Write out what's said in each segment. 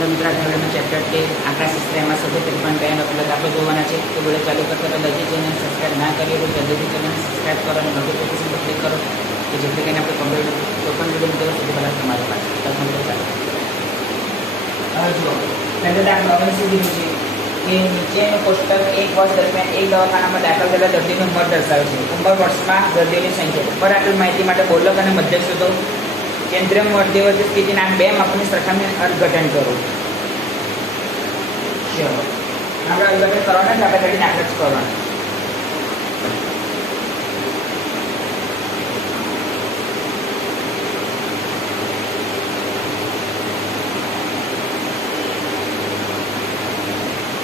ચલો મિત્રો આગળના ચેપ્ટર કે આંકડાશાસ્ત્ર એમાં સૌથી ત્રિકોણ કયા પેલા દાખલો જોવાના છે. તો વિડીયો ચાલુ કરતા પહેલાં હજી ચેનલ સબસ્ક્રાઈબ ના કરી હોય તો જલ્દીથી ચેનલ સબસ્ક્રાઈબ કરો અને નોટિફિકેશન પર ક્લિક કરો કે જેથી કરીને આપણે કમ્પ્લીટ કોઈ પણ વિડીયો મૂકેલો સૌથી પહેલાં તમારી પાસે. તો ચાલો જુઓ પહેલો દાખલો હવે સુધી છે કે નીચેનું કોષ્ટક એક વર્ષ દરમિયાન એક દવાખાનામાં દાખલ થયેલા દર્દીનો ઉંમર દર્શાવે છે. ઉંમર વર્ષમાં દર્દીઓની સંખ્યા ઉપર આપેલ માહિતી માટે બોલક અને મધ્યક શોધો. કેન્દ્રીય મધ્યવર્તી સ્થિતિના બે માપોની સરખામણી અર્થઘટન કરો. ચલો આપણે અર્થઘટન કરવાના છે, આપણે ખાલી દાખલા જ કરવાના.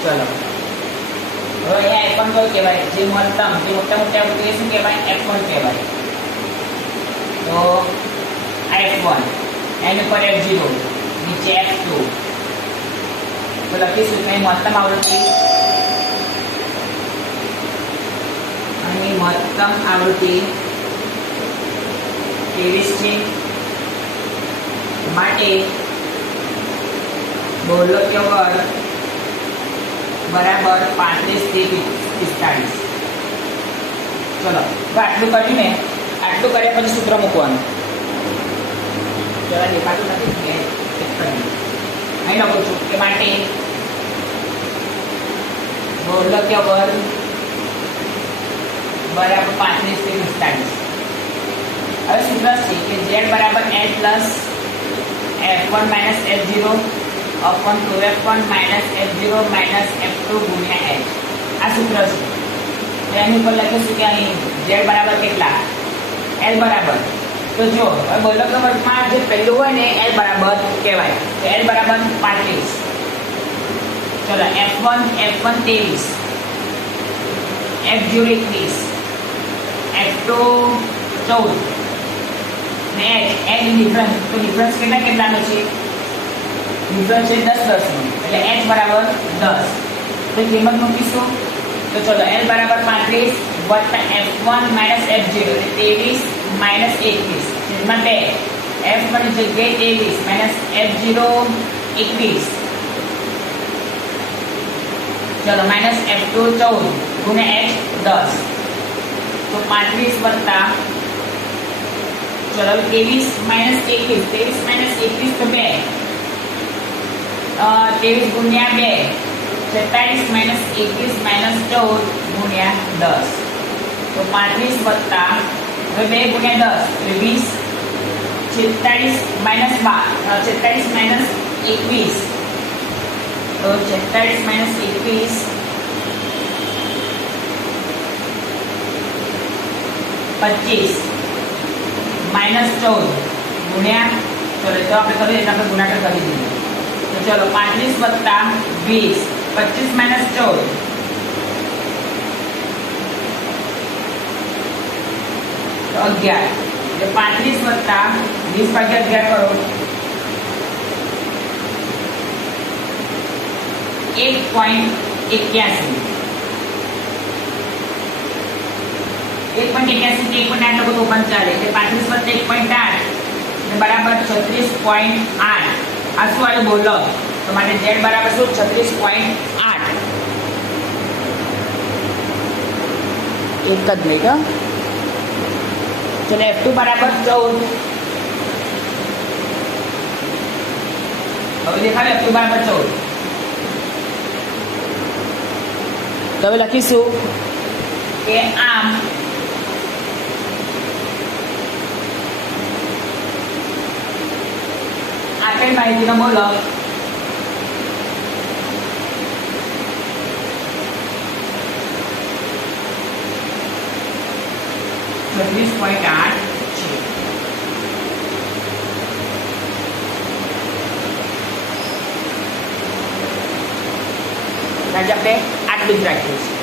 ચલો હવે અહીંયા F1 કહેવાય, જે મહત્તમ જે મોટા મોટા આવૃત્તિ શું કહેવાય? F1 કહેવાય. તો આ F1, એની ઉપર F0, નીચે F2. તો લખીશું કે મહત્તમ આવૃત્તિ અને મહત્તમ આવૃત્તિ 23 છે. માટે બોલકીય વર્ગ બરાબર 35 થી 45. ચલો તો આટલું કર્યું ને, આટલું કર્યા પછી સૂત્ર મૂકવાનું. જરા દેખાતું નથી અહીં લખું છું કે માટે બોલકીય વર્ગ બરાબર 35 થી 45. હવે સૂત્ર છે કે z બરાબર l plus f1 minus f0 upon 2f1 minus f0 minus f2 ગુણ્યા h. આ સૂત્ર છે. તો એની ઉપર લખીશું કે અહીં z બરાબર કેટલા? l બરાબર, તો જો હવે બોલકીય વર્ગમાં જે પહેલું હોય ને l બરાબર કહેવાય. તો l બરાબર 35. ચલો f1 23, f0 21, f2 14 ને h ડિફરન્સ. તો ડિફરન્સ કેટલાનો છે? ડિફરન્સ છે 10 10 નો, એટલે h બરાબર 10. તો કિંમત મૂકીશું. તો ચલો l બરાબર 35 વત્તા f1 માઇનસ f0 એટલે 23 માઇનસ 21 છેદમાં 2. f1 ની જગ્યાએ 23 માઇનસ f0 21. ચલો માઇનસ f2 14 ગુણ્યા h 10. તો 35 વત્તા ચલો 23 માઇનસ 21, 23 માઇનસ 21 તો 2. 23 ગુણ્યા 2 46 માઇનસ 21 માઇનસ 14 ગુણ્યા 10. તો 35 વત્તા હવે 2 ગુણ્યા 10 એટલે 20, 46 માઇનસ 12, 46 માઇનસ 21. તો 46 માઇનસ 21 25 માઇનસ 14 ગુણ્યા, ચલો તો આપણે કરીએ એટલે આપણે ગુણાકાર કરી દઈએ. તો ચલો 35 વત્તા 20, 25 માઇનસ 14 તો 11. એટલે 35 વત્તા 20 ભાગ્યા 11 કરો 1.81. 1.81 થી 1.8 લોકો તો પણ ચાલે. એટલે 35 વત્તા 1.8 બરાબર 36.8. આ શું આવ્યું? બોલો તો માટે z બરાબર શું? 36.8. એક જ નહીં કા. ચલો f2 બરાબર 14. હવે દેખાડે f2 બરાબર 14. તો હવે લખીશું કે આમ આપેલ માહિતીનો બોલક ₹36.8 છે. આજે આપણે આટલું જ રાખીએ છીએ.